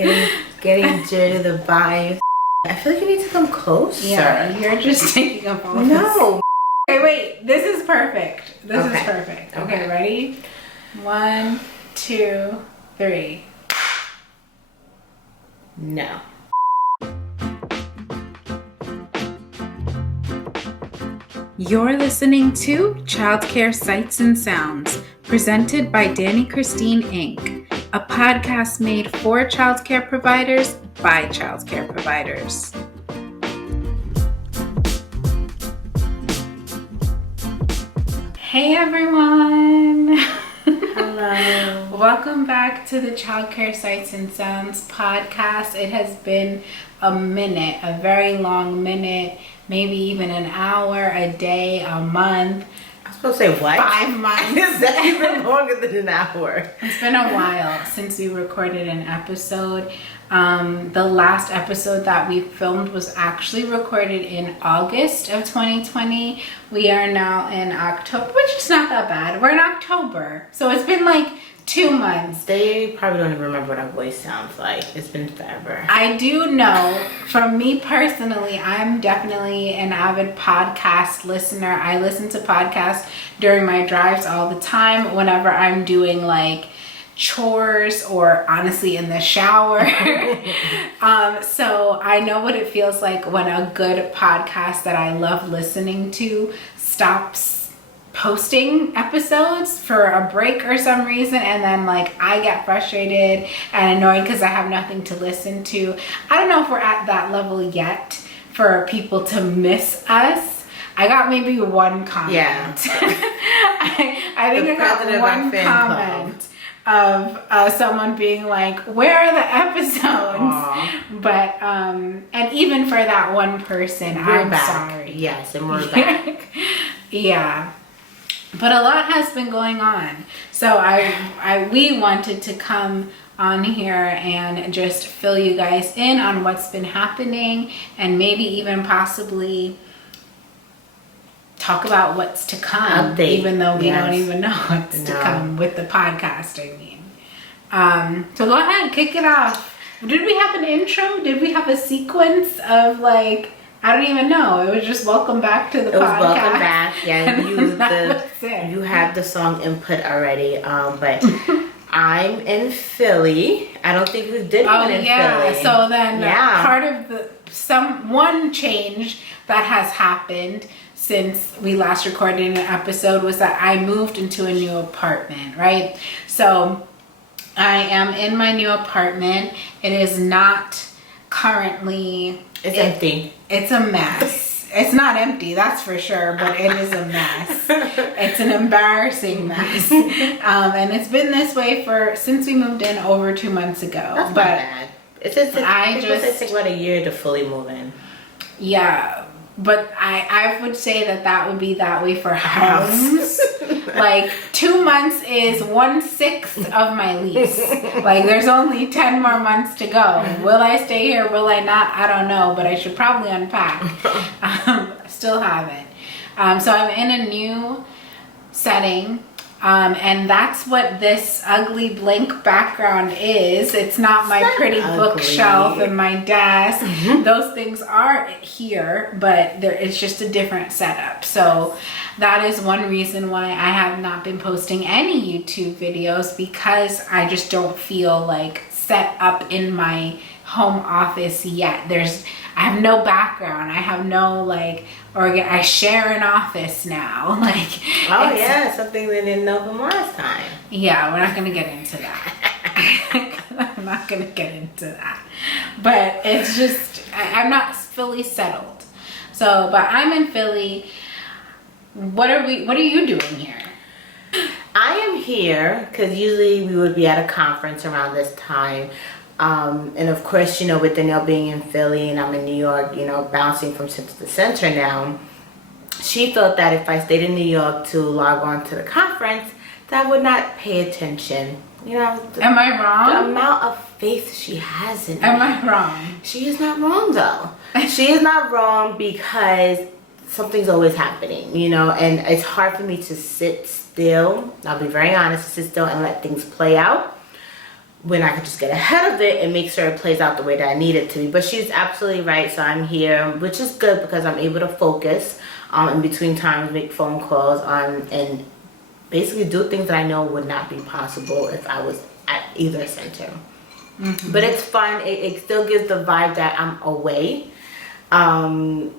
getting to the vibe. I feel like you need to come closer. Yeah, you're just taking up all No. Okay, wait. This is perfect. This is perfect. Okay, ready? 1, 2, 3. No. You're listening to Childcare Sights and Sounds, presented by Dani Christine Inc., a podcast made for childcare providers by childcare providers. Hey everyone! Hello. Welcome back to the Childcare Sights and Sounds podcast. It has been a minute, a very long minute, maybe even an hour, a day, a month. I was supposed to say what? 5 months. Is that even longer than an hour? It's been a while since we recorded an episode. The last episode that we filmed was actually recorded in August of 2020. We are now in October, which is not that bad. We're in October. So it's been like 2 months. They probably don't even remember what our voice sounds like. It's been forever. I do know, from me personally, I'm definitely an avid podcast listener. I listen to podcasts during my drives all the time whenever I'm doing like chores or honestly in the shower. So I know what it feels like when a good podcast that I love listening to stops posting episodes for a break or some reason, and then like I get frustrated and annoyed because I have nothing to listen to. I don't know if we're at that level yet for people to miss us. I got maybe one comment. Yeah. I think I got one comment of someone being like, where are the episodes? Aww. But and even for that one person, I'm back. sorry. Yes, and we're back. Yeah. But a lot has been going on. So we wanted to come on here and just fill you guys in on what's been happening and maybe even possibly talk about what's to come. Update. Even though we don't even know what's to come with the podcast, I mean. So go ahead, kick it off. Did we have an intro? Did we have a sequence of like, I don't even know. It was just welcome back to the podcast. It was welcome back. Yeah, you you had the song input already. But I'm in Philly. I don't think we did one in Philly. So then part of one change that has happened since we last recorded an episode was that I moved into a new apartment, right? So I am in my new apartment. It is not currently... It's empty. It's a mess. It's not empty, that's for sure, but it is a mess. It's an embarrassing mess. And it's been this way since we moved in over 2 months ago. That's not bad. It takes about a year to fully move in. Yeah. But I would say that would be that way for homes. Like 2 months is 1/6 of my lease. Like there's only 10 more months to go. Will I stay here? Will I not? I don't know, but I should probably unpack. Still haven't. So I'm in a new setting. And that's what this ugly blank background is. It's not my pretty bookshelf and my desk. Those things are here, but it's just a different setup. So that is one reason why I have not been posting any YouTube videos, because I just don't feel like set up in my home office yet. I have no background. I have no I share an office now. Something they didn't know from last time. Yeah, we're not gonna get into that. I'm not gonna get into that. But it's just I'm not fully settled. So, but I'm in Philly. What are you doing here? I am here because usually we would be at a conference around this time. And of course, with Danielle being in Philly and I'm in New York, bouncing from center to center now, she thought that if I stayed in New York to log on to the conference, that I would not pay attention. Am I wrong? The amount of faith she has in me. Am I wrong? She is not wrong, though. She is not wrong because something's always happening, and it's hard for me to sit still. I'll be very honest, sit still and let things play out. when I could just get ahead of it and make sure it plays out the way that I need it to be. But she's absolutely right. So I'm here, which is good because I'm able to focus in between times, make phone calls and basically do things that I know would not be possible if I was at either center. Mm-hmm. But it's fun. It still gives the vibe that I'm away. And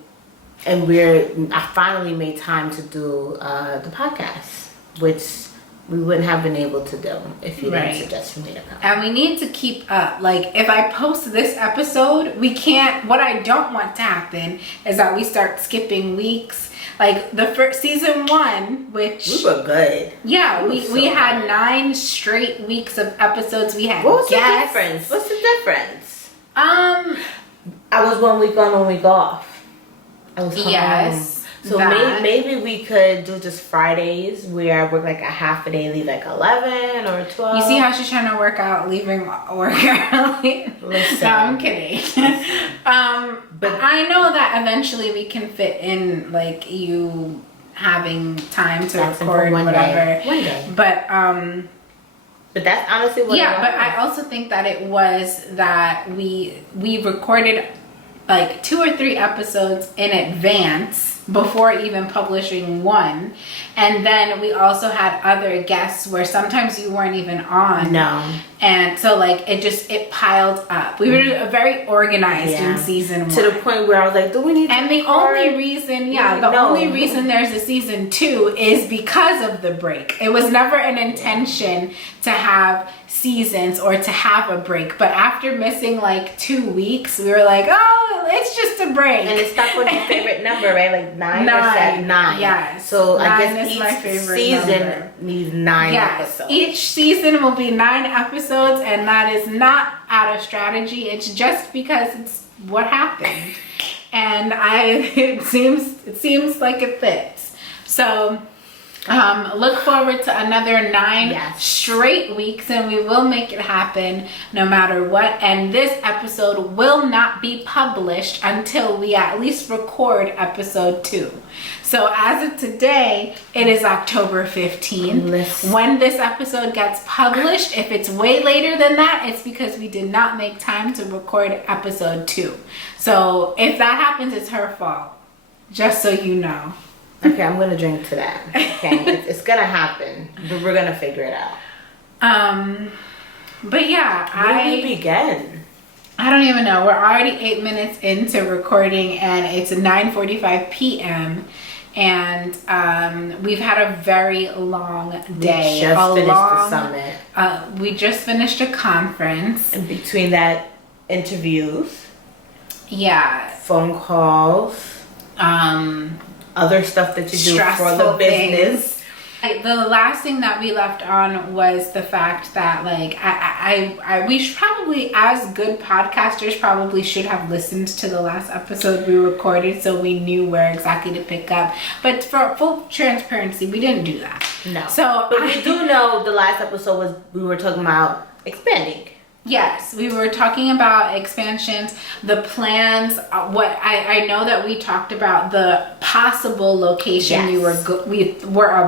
I finally made time to do the podcast, which we wouldn't have been able to do if you didn't suggest for me to come. And we need to keep up. Like, if I post this episode, we can't. What I don't want to happen is that we start skipping weeks. Like the first season 1, which we were good. Yeah, we had 9 straight weeks of episodes. We had What's guests. the difference? What's the difference? I was 1 week on, 1 week off. I was home. Yes. So maybe we could do just Fridays where I work like a half a day, leave like 11 or 12. You see how she's trying to work out leaving work early? Listen. No, I'm kidding. But I know that eventually we can fit in like you having time to record whatever. One day. But that's honestly what. Yeah, but I also think that it was that we recorded like 2 or 3 episodes in advance before even publishing one, and then we also had other guests where sometimes you weren't even on. No. And so like it piled up. We were very organized in season 1 to the point where I was like, do we need and the only reason only reason there's a season 2 is because of the break. It was never an intention to have seasons or to have a break, but after missing like 2 weeks, we were like, oh, it's just a break. And it's stuck with your favorite number, right? Like 9 or 7? 9. Yeah. So 9 I guess is each my favorite season number. needs 9 episodes. Each season will be 9 episodes, and that is not out of strategy. It's just because it's what happened, and it seems like it fits. So look forward to another 9 straight weeks, and we will make it happen no matter what. And this episode will not be published until we at least record episode 2. So as of today, it is October 15th. When this episode gets published, if it's way later than that, it's because we did not make time to record episode 2. So if that happens, it's her fault. Just so you know. Okay, I'm gonna drink to that. Okay, it's gonna happen, but we're gonna figure it out. But yeah, Where do we begin? I don't even know. We're already 8 minutes into recording, and it's 9:45 p.m. And we've had a very long day. We just finished the summit. We just finished a conference. In between that, interviews. Yeah. Phone calls. Other stuff that you do for the business. The last thing that we left on was the fact that like we should probably, as good podcasters, probably should have listened to the last episode we recorded so we knew where exactly to pick up. But for full transparency, we didn't do that. No. So but we do know the last episode we were talking about expanding. Yes, we were talking about expansions, the plans. What I know that we talked about the possible location we were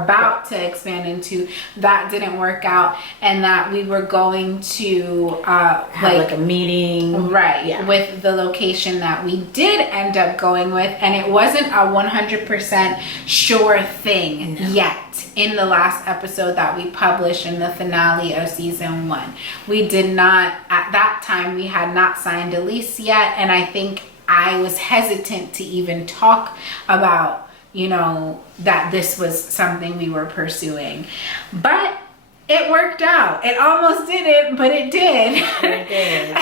about to expand into. That didn't work out, and that we were going to have like a meeting, with the location that we did end up going with, and it wasn't a 100% sure thing yet. In the last episode that we published in the finale of season 1, we did not, at that time, we had not signed a lease yet, and I think I was hesitant to even talk about, that this was something we were pursuing. But it worked out. It almost didn't, but it did. It did.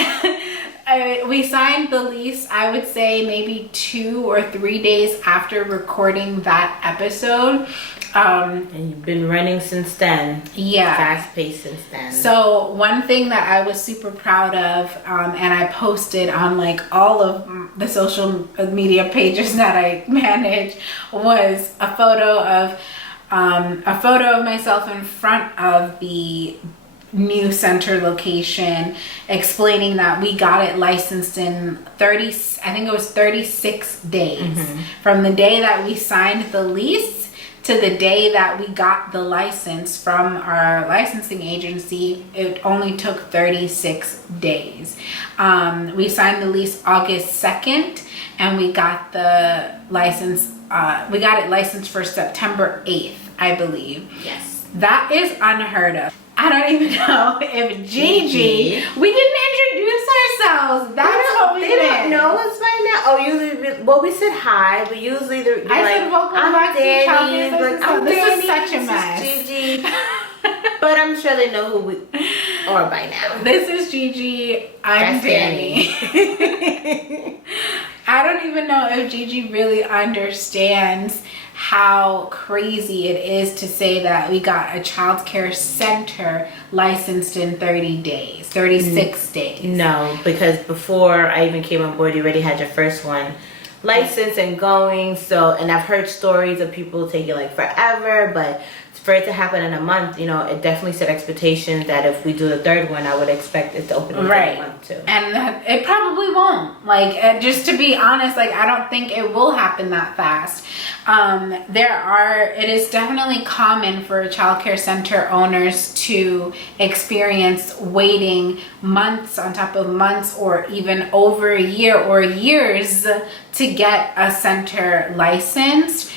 We signed the lease, I would say maybe 2 or 3 days after recording that episode. And you've been running since then. Yeah. Fast paced since then. So one thing that I was super proud of, and I posted on like all of the social media pages that I manage, was a photo of myself in front of the new center location, explaining that we got it licensed in 36 days. From the day that we signed the lease to the day that we got the license from our licensing agency, it only took 36 days. We signed the lease August 2nd, and we got the license, we got it licensed for September 8th, I believe. Yes. That is unheard of. I don't even know if Gigi, we didn't introduce ourselves. That's what we They did. don't know us by now. Oh, usually, well, we said hi, but usually they're I like, said welcome I'm back to Dani, Chapter like, I'm This Dani, is such a this mess. is Gigi. But I'm sure they know who we are by now. This is Gigi. I'm That's Dani. I don't even know if Gigi really understands how crazy it is to say that we got a child care center licensed in 30 days, 36 days. No, because before I even came on board, you already had your first one licensed and going. So, and I've heard stories of people taking like forever, but for it to happen in a month, you know, it definitely set expectations that if we do the third one, I would expect it to open in a month too. And that, it probably won't. Like, just to be honest, like, I don't think it will happen that fast. It is definitely common for childcare center owners to experience waiting months on top of months, or even over a year or years to get a center licensed.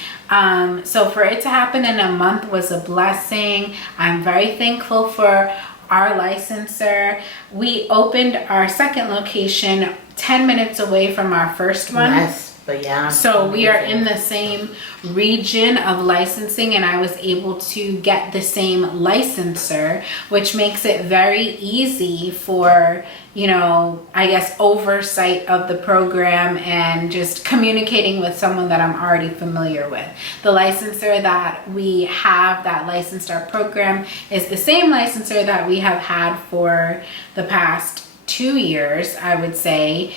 So for it to happen in a month was a blessing. I'm very thankful for our licensor. We opened our second location 10 minutes away from our first one. Yes, but yeah. So we are in the same region of licensing, and I was able to get the same licensor, which makes it very easy for, you know, I guess, oversight of the program and just communicating with someone that I'm already familiar with. The licensor that we have that licensed our program is the same licensor that we have had for the past 2 years, I would say,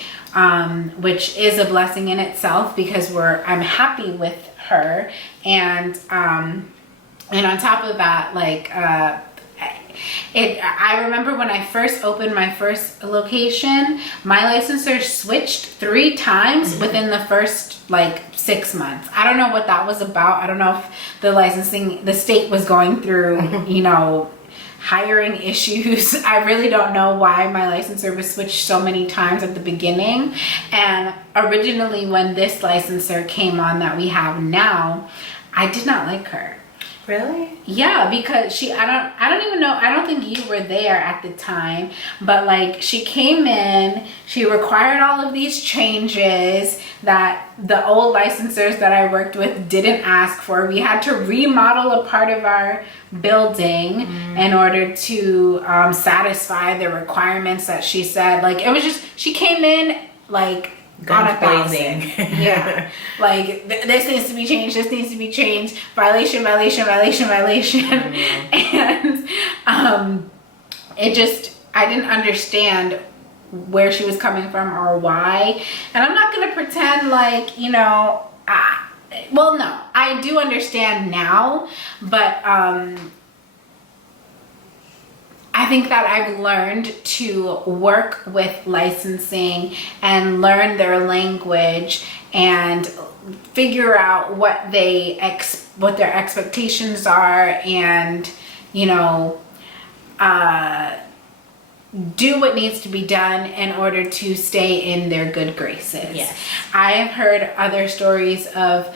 which is a blessing in itself, because I'm happy with her. And on top of that, like, I remember when I first opened my first location, my licensor switched 3 times within the first like 6 months. I don't know what that was about. I don't know if the state was going through, you know, hiring issues. I really don't know why my licensor was switched so many times at the beginning. And originally, when this licensor came on that we have now, I did not like her. Really? Yeah, because I don't even know, I don't think you were there at the time, but like, she came in, she required all of these changes that the old licensors that I worked with didn't ask for. We had to remodel a part of our building in order to satisfy the requirements that she said. Like, it was just, she came in like on 1,000. Yeah. Like, this needs to be changed, this needs to be changed, violation. And I didn't understand where she was coming from or why. And I'm not gonna pretend like, you know, well, no, I do understand now, but I think that I've learned to work with licensing and learn their language and figure out what their expectations are, and, you know, do what needs to be done in order to stay in their good graces. Yes. I have heard other stories of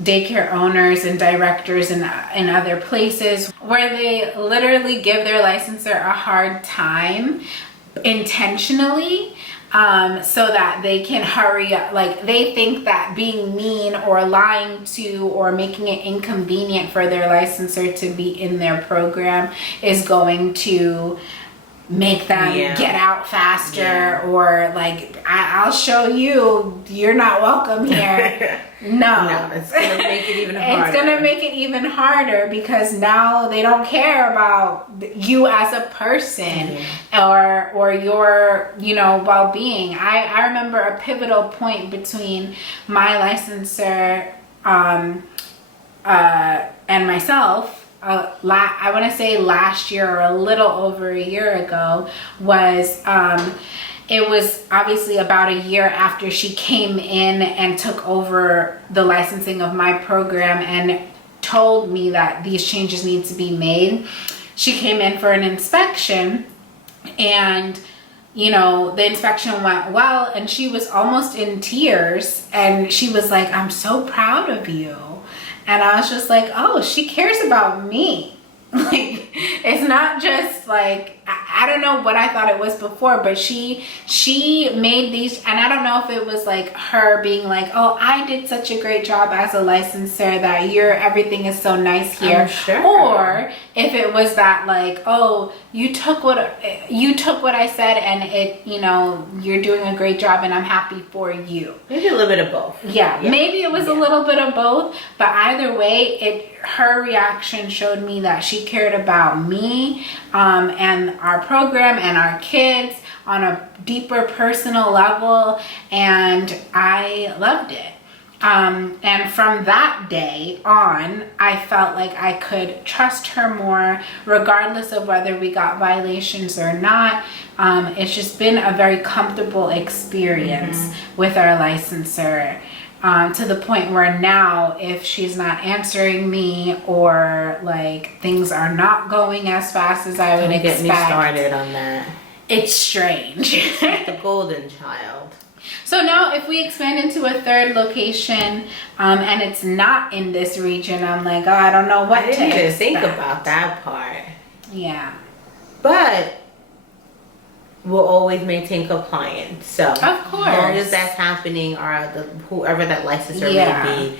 daycare owners and directors in other places where they literally give their licensor a hard time intentionally, so that they can hurry up. Like, they think that being mean or lying to or making it inconvenient for their licensor to be in their program is going to make them get out faster, or like, I'll show you, you're not welcome here. No, it's gonna make it even harder. It's gonna make it even harder, because now they don't care about you as a person or your, you know, well-being. I remember a pivotal point between my licensor and myself. I want to say last year, or a little over a year ago, was it was obviously about a year after she came in and took over the licensing of my program and told me that these changes need to be made. She came in for an inspection, and the inspection went well, and she was almost in tears, and she was like, I'm so proud of you. And I was just like, oh, she cares about me. Like, it's not just like, I don't know what I thought it was before, but she made these, and I don't know if it was like her being like, oh, I did such a great job as a licenser that everything is so nice here. I'm sure. Or if it was that like, oh, you took what I said, and you're doing a great job, and I'm happy for you. Maybe a little bit of both. Yeah. Maybe it was a little bit of both, but either way, her reaction showed me that she cared about me, and our program and our kids on a deeper personal level, and I loved it. And from that day on, I felt like I could trust her more, regardless of whether we got violations or not. It's just been a very comfortable experience with our licensor. To the point where now, if she's not answering me, or like things are not going as fast as I would expect. Get me started on that. It's strange. It's like the golden child. So now if we expand into a third location, and it's not in this region, I'm like, oh, I don't know what to expect. I didn't even think about that part. Yeah. But we'll always maintain compliance. So of course, as long as that's happening, whoever that licensor may be,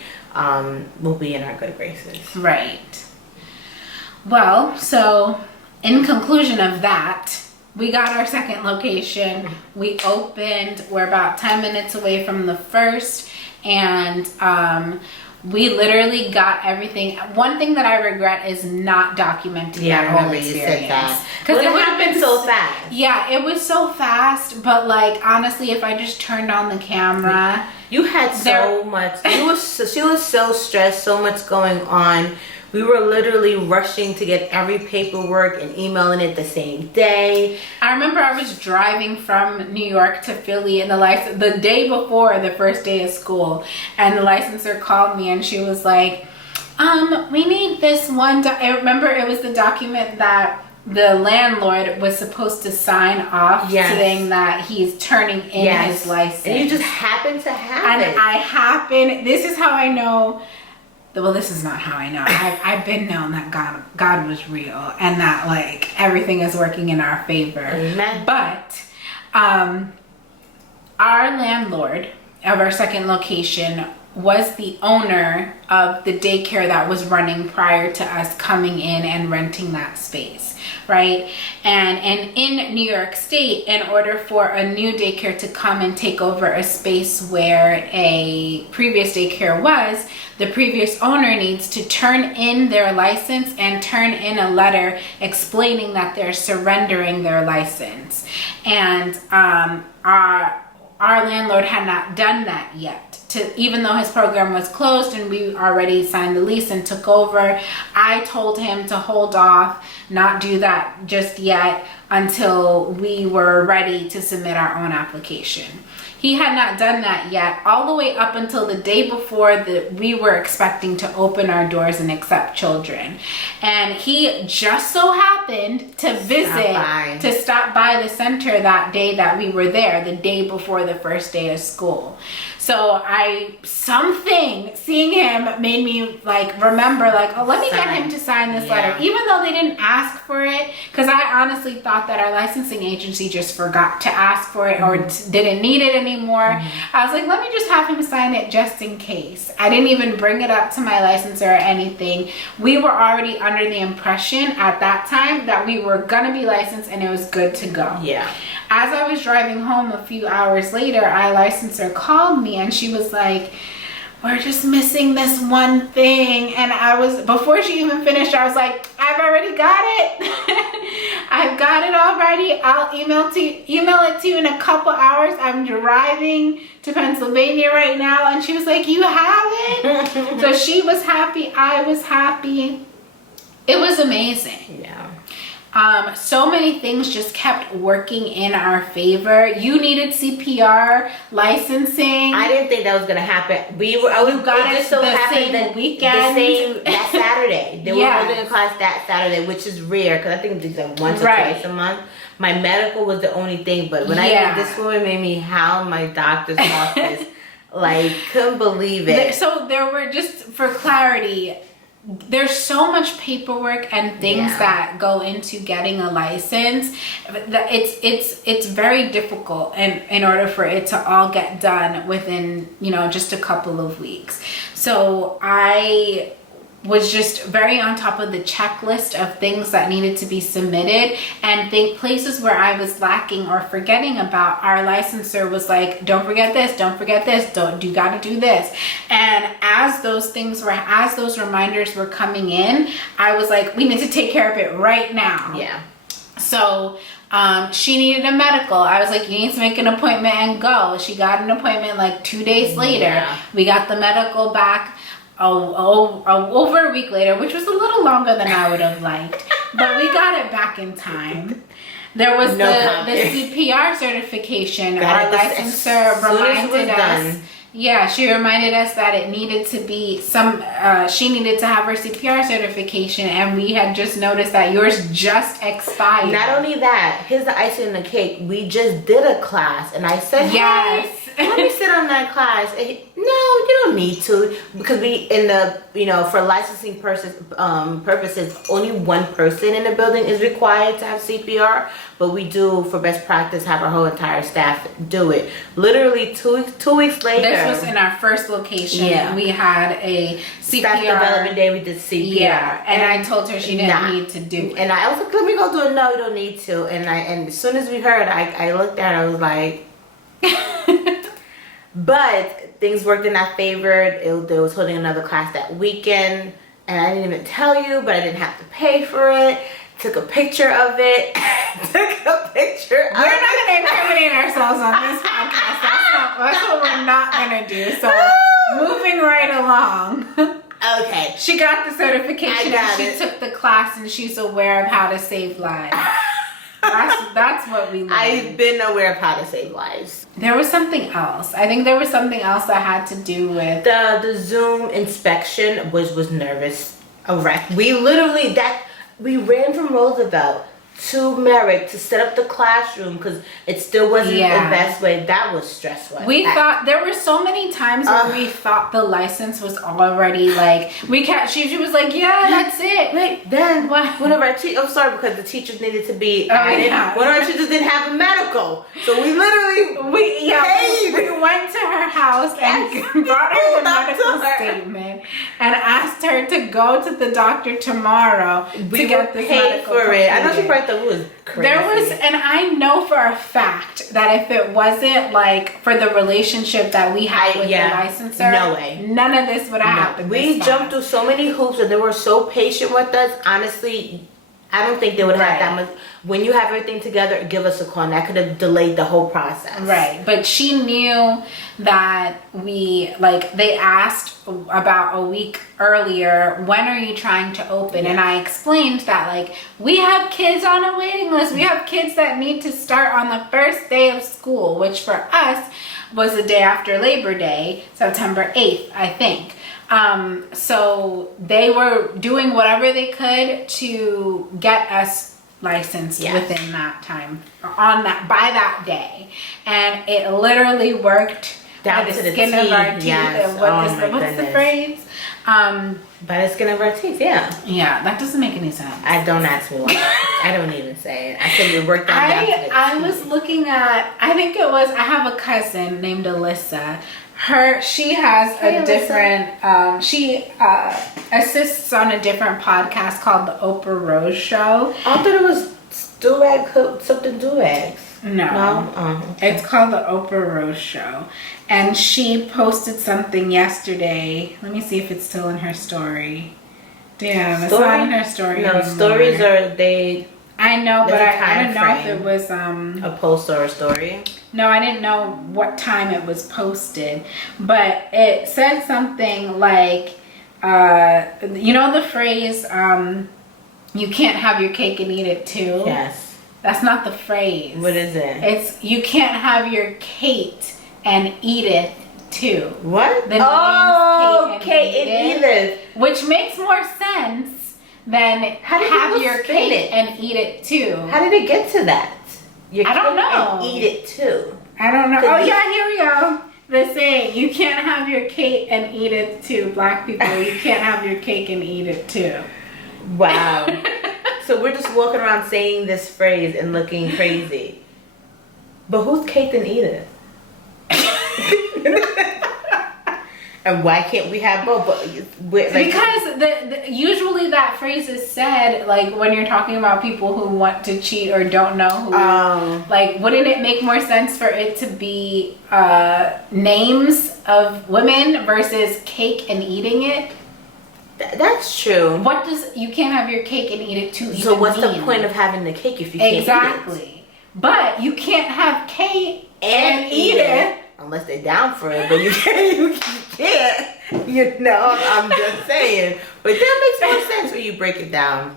will be in our good graces. Right. Well, so in conclusion of that, we got our second location. We opened. We're about 10 minutes away from the first, and we literally got everything. One thing that I regret is not documenting that whole experience. You said that. Because it happened so fast. Yeah, it was so fast. But like, honestly, if I just turned on the camera, you had so much. She was so stressed. So much going on. We were literally rushing to get every paperwork and emailing it the same day. I remember I was driving from New York to Philly, and the day before the first day of school, and the licensor called me, and she was like, we need this one. I remember it was the document that the landlord was supposed to sign off, saying that he's turning in his license. And you just happened to have it. This is how I know. Well, this is not how I know. I've been known that God was real, and that like everything is working in our favor. Amen. But our landlord of our second location was the owner of the daycare that was running prior to us coming in and renting that space, right? And in New York State, in order for a new daycare to come and take over a space where a previous daycare was, the previous owner needs to turn in their license and turn in a letter explaining that they're surrendering their license. And our landlord had not done that yet. Even though his program was closed and we already signed the lease and took over, I told him to hold off, not do that just yet until we were ready to submit our own application. He had not done that yet, all the way up until the day before that we were expecting to open our doors and accept children. And he just so happened to stop by the center that day that we were there, the day before the first day of school. So seeing him made me like remember, like, oh, let me get him to sign this letter, even though they didn't ask for it, because I honestly thought that our licensing agency just forgot to ask for it or didn't need it anymore. I was like, let me just have him sign it just in case. I didn't even bring it up to my licensor or anything. We were already under the impression at that time that we were gonna be licensed and it was good to go. Yeah. As I was driving home a few hours later, our licensor called me and she was like, we're just missing this one thing. And before she even finished, I was like, I've already got it. I've got it already. I'll email it to you in a couple hours. I'm driving to Pennsylvania right now. And she was like, you have it? So she was happy. I was happy. It was amazing. Yeah. So many things just kept working in our favor. You needed CPR licensing. I didn't think that was gonna happen. It just so happened that that Saturday. They were holding a class that Saturday, which is rare because I think it's like once or twice a month. My medical was the only thing, but when this woman made me hound my doctor's office, like couldn't believe it. So there were, just for clarity, there's so much paperwork and things that go into getting a license that it's very difficult, and in order for it to all get done within just a couple of weeks. So I was just very on top of the checklist of things that needed to be submitted, and places where I was lacking or forgetting about, our licensor was like, don't forget this, you got to do this. And as those reminders were coming in, I was like, we need to take care of it right now. So she needed a medical. I was like, you need to make an appointment and go. She got an appointment like 2 days later. We got the medical back over a week later, which was a little longer than I would have liked, but we got it back in time. There was the CPR certification. Our licensor reminded us. Yeah, she reminded us that it needed to be she needed to have her CPR certification, and we had just noticed that yours just expired. Not only that, here's the icing on the cake. We just did a class, and I said, hey, let me sit on that class. And no, you don't need to, because for licensing purposes, only one person in the building is required to have CPR, but we do, for best practice, have our whole entire staff do it. Literally 2 weeks later. This was in our first location. We had a CPR. Staff development day, we did CPR. Yeah, and I told her she didn't need to do it. And I was like, let me go do it. No, you don't need to. And as soon as we heard, I looked at her, I was like... But things worked in our favor. They was holding another class that weekend, and I didn't even tell you, but I didn't have to pay for it. Took a picture of it. We're not going to incriminate ourselves on this podcast. That's what we're not going to do. So moving right along. Okay. She got the certification. She took the class, and she's aware of how to save lives. That's what we learned. I've been aware of how to save lives. There was something else. I think there was something else that had to do with the Zoom inspection, which was nervous a wreck. We ran from Roosevelt to Merrick to set up the classroom because it still wasn't the best way. That was stressful. We thought there were so many times where we thought the license was already like she was like, that's it. Wait, then one of our I'm sorry, because the teachers needed to be added. One of our teachers didn't have a medical, so we literally we went to her house and brought her the medical statement and asked her to go to the doctor tomorrow to get this medical for it. I know she probably thought it was crazy. And I know for a fact that if it wasn't like for the relationship that we had with the licensor, no way, none of this would have happened. We jumped through so many hoops, and they were so patient with us. Honestly, I don't think they would have that much. When you have everything together, give us a call, and that could have delayed the whole process. Right, but she knew that they asked about a week earlier, when are you trying to open? And I explained that we have kids on a waiting list. We have kids that need to start on the first day of school, which for us was the day after Labor Day, September 8th, I think. So they were doing whatever they could to get us licensed within that time, by that day, and it literally worked down by to the skin of our teeth. Yes. What's the phrase? By the skin of our teeth. Yeah, that doesn't make any sense. Don't ask me why. I don't even say it. I said it worked down to the teeth. I was looking at, I have a cousin named Alyssa. She has a different, she assists on a different podcast called The Oprah Rose Show. I thought it was something do-rags. No. It's called The Oprah Rose Show. And she posted something yesterday. Let me see if it's still in her story. Damn, it's not in her story anymore. Stories are, I know, but I don't know if it was a post or a story. No, I didn't know what time it was posted, but it said something like, the phrase, You can't have your cake and eat it too. Yes. That's not the phrase. What is it? It's you can't have your cake and eat it too. What? The Kate and Edith. Which makes more sense than have your cake and eat it too. How did it get to that? I don't know. And eat it too. I don't know. Oh yeah, here we go. The saying, you can't have your cake and eat it too. Black people, you can't have your cake and eat it too. Wow. So we're just walking around saying this phrase and looking crazy. But who's Kate and Edith? And why can't we have both? Because usually that phrase is said like when you're talking about people who want to cheat or don't know who. Like, wouldn't it make more sense for it to be names of women versus cake and eating it? That's true. What does you can't have your cake and eat it too? So what's the point of having the cake if you can't eat it? Exactly. But you can't have cake and eat it. Unless they're down for it, but you can't. You know, I'm just saying. But that makes more sense when you break it down.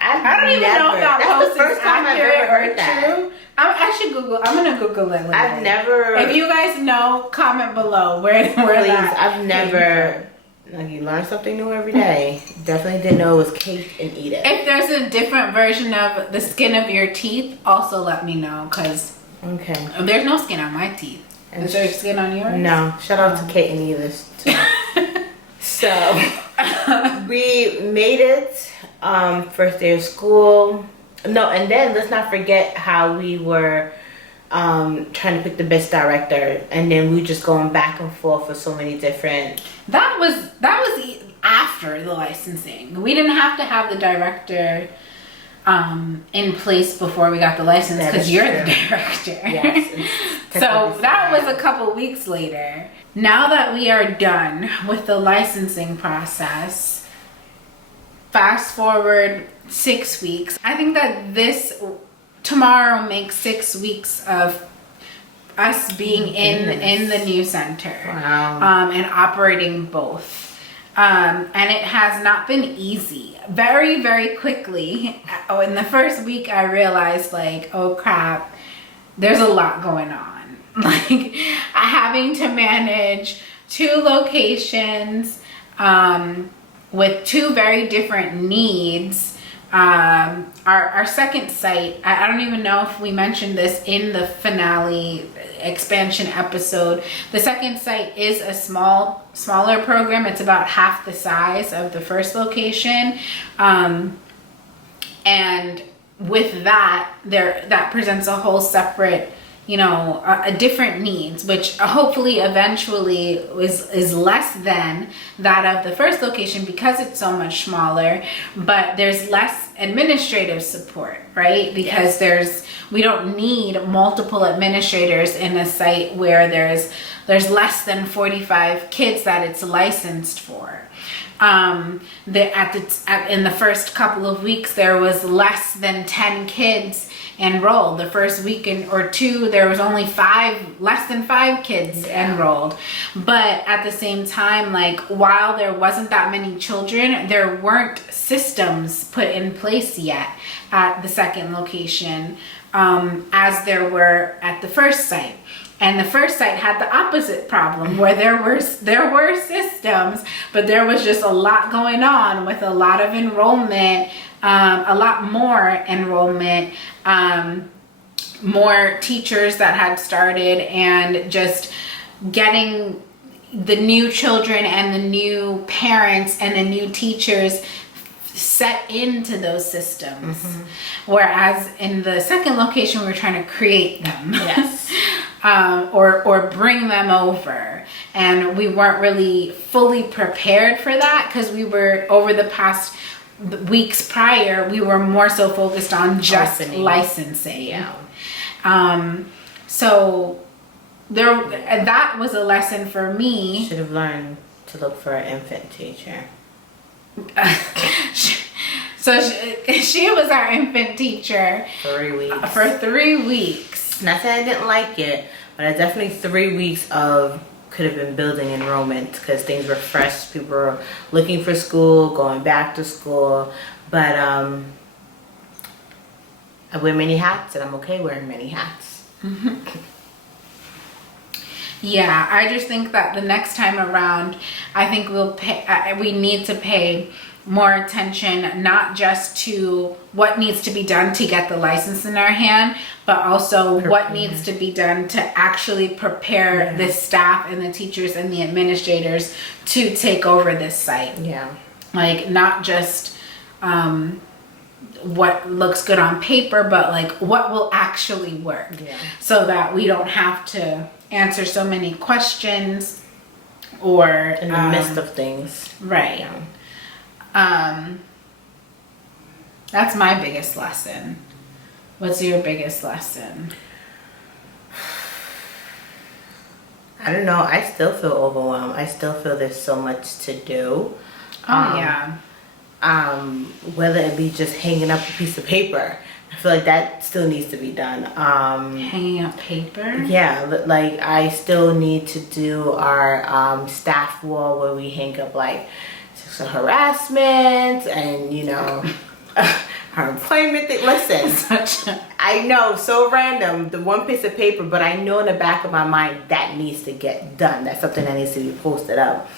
I don't even know if that that's post the first is time I've ever accurate heard or that. true. I should Google. I'm gonna Google it later. I've never. If you guys know, comment below where Please, that. I've never. Like, you learn something new every day. Definitely didn't know it was cake and eat it. If there's a different version of the skin of your teeth, also let me know, because there's no skin on my teeth. Is there skin on yours? No. Shout out to Kate and Edith too. So we made it. First day of school. No, and then let's not forget how we were trying to pick the best director, and then we just going back and forth for so many different. That was after the licensing. We didn't have to have the director in place before we got the license, because you're the director. Yes. So that was a couple weeks later. Now that we are done with the licensing process, fast forward 6 weeks. I think that tomorrow makes 6 weeks of us being in the new center. Wow. And operating both. And it has not been easy. Very, very quickly, in the first week, I realized, like, oh crap, there's a lot going on. Like, having to manage 2 locations with 2 very different needs. Our second site, I don't even know if we mentioned this in the finale expansion episode. The second site is a smaller program. It's about half the size of the first location. And with that, that presents a whole separate, a different needs, which hopefully eventually is less than that of the first location because it's so much smaller, but there's less administrative support, right? Because we don't need multiple administrators in a site where there's less than 45 kids that it's licensed for. In the first couple of weeks, there was less than 10 kids enrolled. The first week or 2, there was only less than 5 kids enrolled. But at the same time, like, while there wasn't that many children, there weren't systems put in place yet at the second location, as there were at the first site. And the first site had the opposite problem, where there were systems, but there was just a lot going on with a lot of enrollment, a lot more enrollment, more teachers that had started, and just getting the new children and the new parents and the new teachers set into those systems. Whereas in the second location, we were trying to create them. Yes. Or bring them over, and we weren't really fully prepared for that, because we were, over the past weeks prior, we were more so focused on just licensing. So that was a lesson for me. Should have learned to look for an infant teacher. So she was our infant teacher 3 weeks. For 3 weeks. Not that I didn't like it, but I definitely 3 weeks of could have been building enrollment, because things were fresh. People were looking for school, going back to school. But I wear many hats, and I'm okay wearing many hats. Yeah, I just think that the next time around, I think we need to pay more attention, not just to what needs to be done to get the license in our hand, but also what needs to be done to actually prepare the staff and the teachers and the administrators to take over this site. Yeah. Like, not just what looks good on paper, but like what will actually work, so that we don't have to answer so many questions or in the midst of things. Right. That's my biggest lesson. What's your biggest lesson? I don't know. I still feel overwhelmed. I still feel there's so much to do. Whether it be just hanging up a piece of paper, I feel like that still needs to be done. Hanging up paper? Yeah, like I still need to do our staff wall where we hang up like sexual harassment and, you know, our employment thing. Listen, I know, so random, the one piece of paper, but I know in the back of my mind that needs to get done. That's something that needs to be posted up.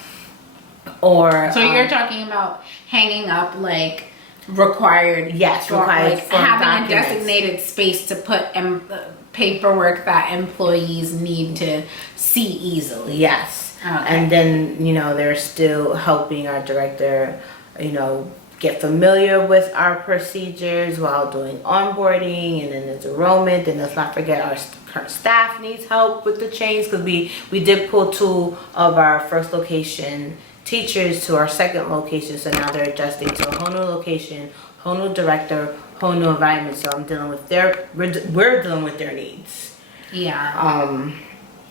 Or so you're talking about hanging up like required, required like having documents. A designated space to put paperwork that employees need to see easily. Yes. Okay. And then, you know, they're still helping our director, you know, get familiar with our procedures while doing onboarding, and then there's enrollment. And let's not forget our staff needs help with the change, because we did pull 2 of our first location teachers to our second location, so now they're adjusting to a whole new location, whole new director, whole new environment. So I'm dealing with we're dealing with their needs. Yeah.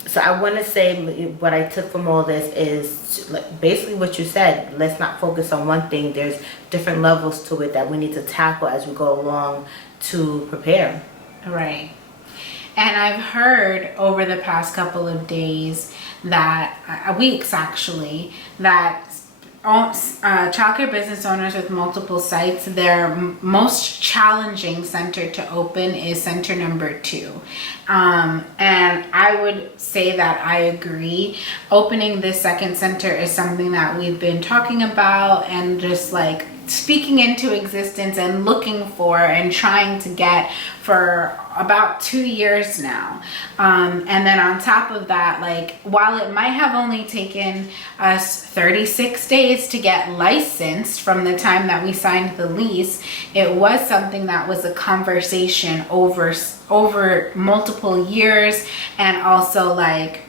So I want to say what I took from all this is basically what you said. Let's not focus on one thing. There's different levels to it that we need to tackle as we go along to prepare. Right. And I've heard over the past couple of days that, weeks actually, that childcare business owners with multiple sites, their most challenging center to open is center number 2. And I would say that I agree. Opening this second center is something that we've been talking about and just like speaking into existence and looking for and trying to get for about 2 years now. And then on top of that, like, while it might have only taken us 36 days to get licensed from the time that we signed the lease, it was something that was a conversation over multiple years. And also like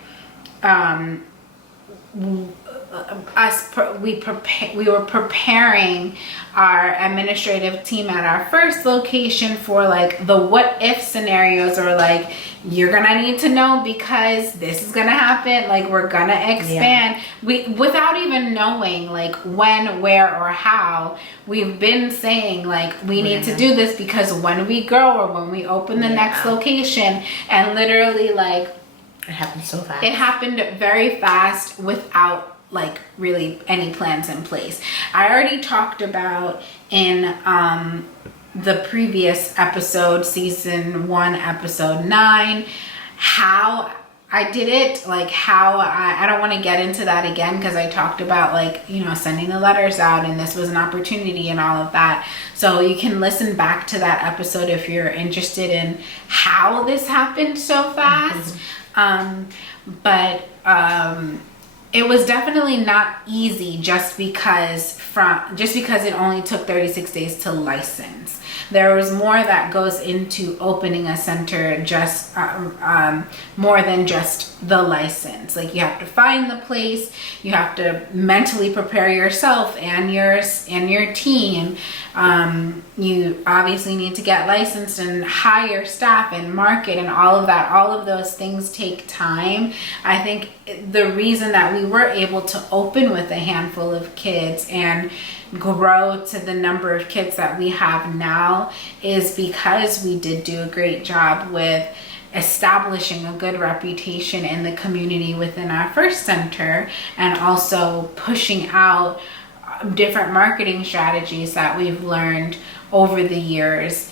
we were preparing our administrative team at our first location for like the what if scenarios, or like, you're gonna need to know because this is gonna happen, like we're gonna expand. Without even knowing like when, where, or how, we've been saying like we need to do this because when we grow or when we open the next location. And literally like it happened so fast. It happened very fast without like really any plans in place. I already talked about in the previous episode, season 1, episode 9, how I did it, like how I don't want to get into that again, because I talked about like, you know, sending the letters out and this was an opportunity and all of that. So you can listen back to that episode if you're interested in how this happened so fast. It was definitely not easy just because it only took 36 days to license. There was more that goes into opening a center, just more than just the license. Like, you have to find the place, you have to mentally prepare yourself and your team. You obviously need to get licensed and hire staff and market and all of that. All of those things take time. I think the reason that we were able to open with a handful of kids and grow to the number of kids that we have now is because we did do a great job with establishing a good reputation in the community within our first center, and also pushing out different marketing strategies that we've learned over the years,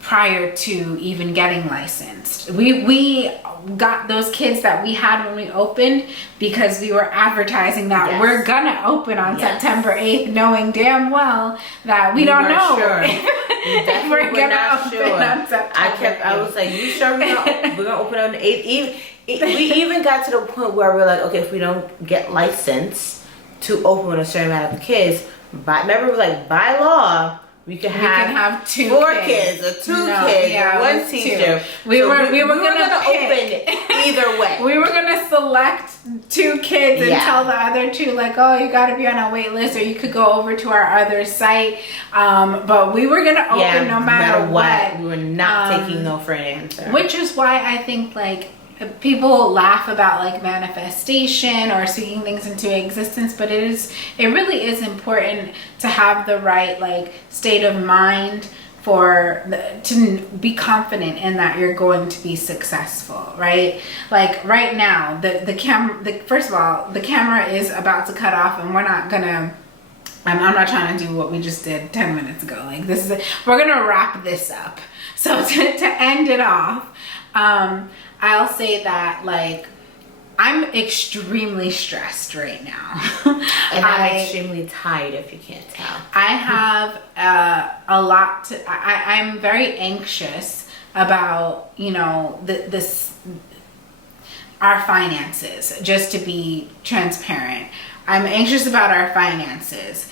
prior to even getting licensed. We got those kids that we had when we opened because we were advertising that Yes. we're gonna open on Yes. September 8th, knowing damn well that we don't weren't know sure. if we're gonna open on September I was like, you sure we're gonna open on the 8th? We even got to the point where we're like, okay, if we don't get licensed to open with a certain amount of kids, remember, it was like, by law, we can have 2 4 kids or 2 kids or 1 teacher. We were gonna pick. open either way. We were gonna select 2 kids and Yeah. tell the other 2 like, oh, you got to be on a wait list, or you could go over to our other site. But we were gonna open no matter what. We were not taking no for an answer. Which is why I think like people laugh about like manifestation or speaking things into existence, but it really is important to have the right like state of mind to be confident in that you're going to be successful, right? Like right now, first of all, the camera is about to cut off, and we're not gonna. I'm not trying to do what we just did 10 minutes ago. Like we're gonna wrap this up. So to end it off, I'll say that like I'm extremely stressed right now. And I'm extremely tired, if you can't tell. I have a lot I'm very anxious about, our finances, just to be transparent. I'm anxious about our finances.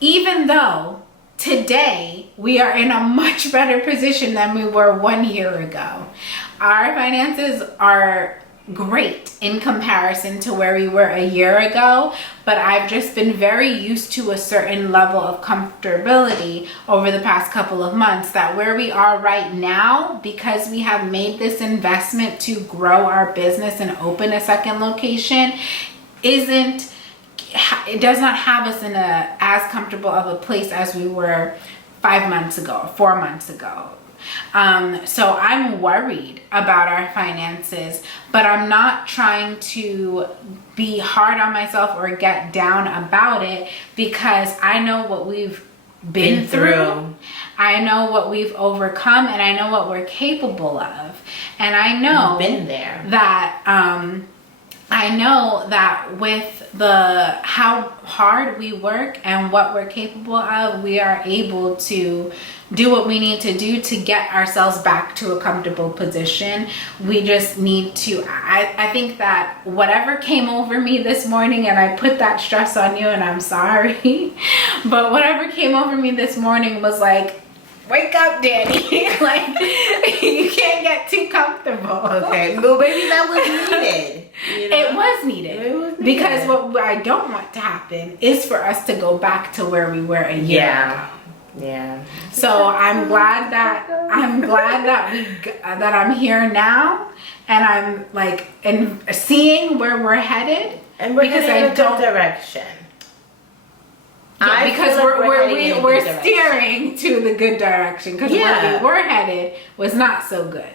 Even though today we are in a much better position than we were 1 year ago. Our finances are great in comparison to where we were a year ago, but I've just been very used to a certain level of comfortability over the past couple of months, that where we are right now, because we have made this investment to grow our business and open a second location, it does not have us in as comfortable of a place as we were 5 months ago, 4 months ago. So I'm worried about our finances, but I'm not trying to be hard on myself or get down about it, because I know what we've been through. I know what we've overcome, and I know what we're capable of. And I know been there. That I know that with how hard we work and what we're capable of, we are able to do what we need to do to get ourselves back to a comfortable position. We just need to, I think that whatever came over me this morning, and I put that stress on you, and I'm sorry, but whatever came over me this morning was like, wake up, Dani. Like, you can't get too comfortable. Okay, well, maybe that was needed. It was needed. Because what I don't want to happen is for us to go back to where we were a year ago. Yeah. So I'm glad that I'm here now, and I'm like seeing where we're headed, and we're headed in a good direction. Yeah, because we're steering to the good direction, because where we were headed was not so good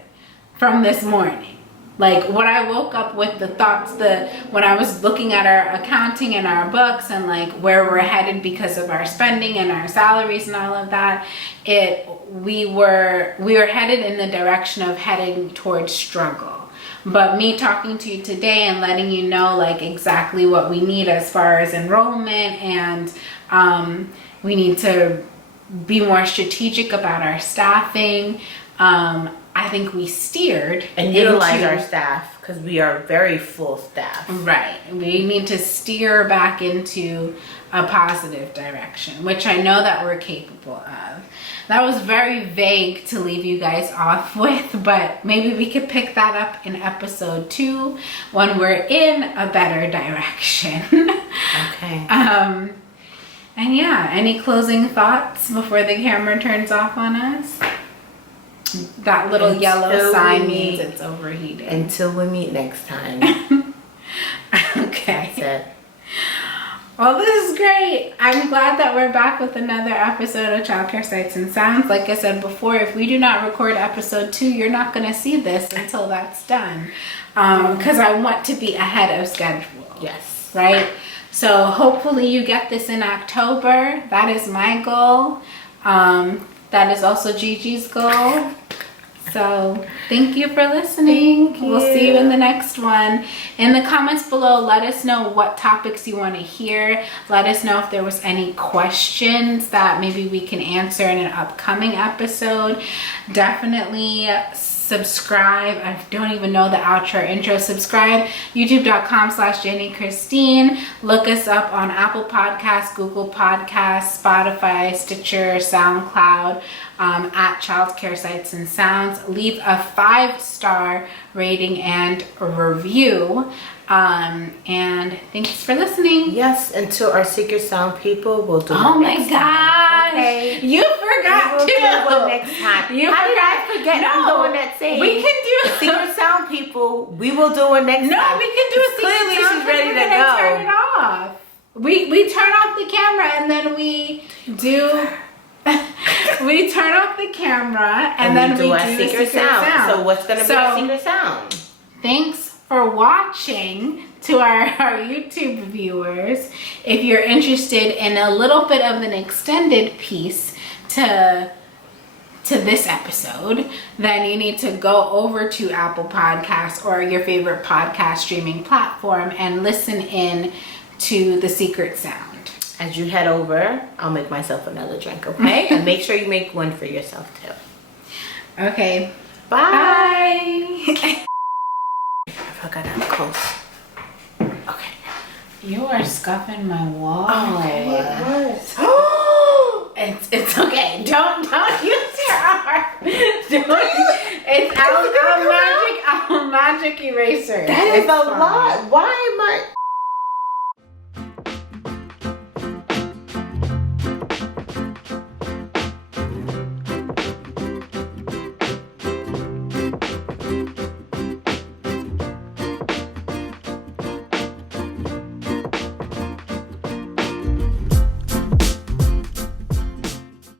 from this morning. Like, what I woke up with, the thoughts, when I was looking at our accounting and our books, and like where we're headed because of our spending and our salaries and all of that, we were headed in the direction of heading towards struggle. But me talking to you today and letting you know like exactly what we need as far as enrollment, and we need to be more strategic about our staffing. I think we steered and utilize our staff, because we are very full staff. Right. We need to steer back into a positive direction, which I know that we're capable of. That was very vague to leave you guys off with, but maybe we could pick that up in episode 2 when we're in a better direction. Okay. And yeah, any closing thoughts before the camera turns off on us? That little yellow sign means it's overheating. Until we meet next time. Okay. That's it. Well, this is great. I'm glad that we're back with another episode of Childcare Sights and Sounds. Like I said before, if we do not record episode 2, you're not going to see this until that's done. Because I want to be ahead of schedule. Yes. Right? So hopefully you get this in October. That is my goal. That is also Gigi's goal. So thank you for listening. We'll see you in the next one. In the comments below, let us know what topics you want to hear. Let us know if there was any questions that maybe we can answer in an upcoming episode. Definitely subscribe. I don't even know the outro intro. Subscribe, youtube.com/JennyChristine. Look us up on Apple Podcasts, Google Podcasts, Spotify, Stitcher, SoundCloud, at Childcare Sights and Sounds. Leave a 5-star rating and review. And thanks for listening. Yes, and to our Secret Sound people, we'll do Oh it my next gosh. time. Okay. You forgot We'll to. do it next time. How did I forget? No. I'm doing that saying. We can do Secret Sound people, we will do it next time. No, we can do a secret Clearly sound she's ready because to we're gonna go. turn it off. We turn off the camera and then we do we turn off the camera and then we do our the secret sound. So what's gonna be our secret sound? Thanks for watching to our YouTube viewers. If you're interested in a little bit of an extended piece to this episode, then you need to go over to Apple Podcasts or your favorite podcast streaming platform and listen in to the secret sound. As you head over, I'll make myself another drink, okay? And make sure you make one for yourself too. Okay. Bye. Bye. I forgot I'm close. Okay. You are scuffing my wall. Oh, It's okay. Don't use your arm. It's our magic eraser. that is a lot. Why am I?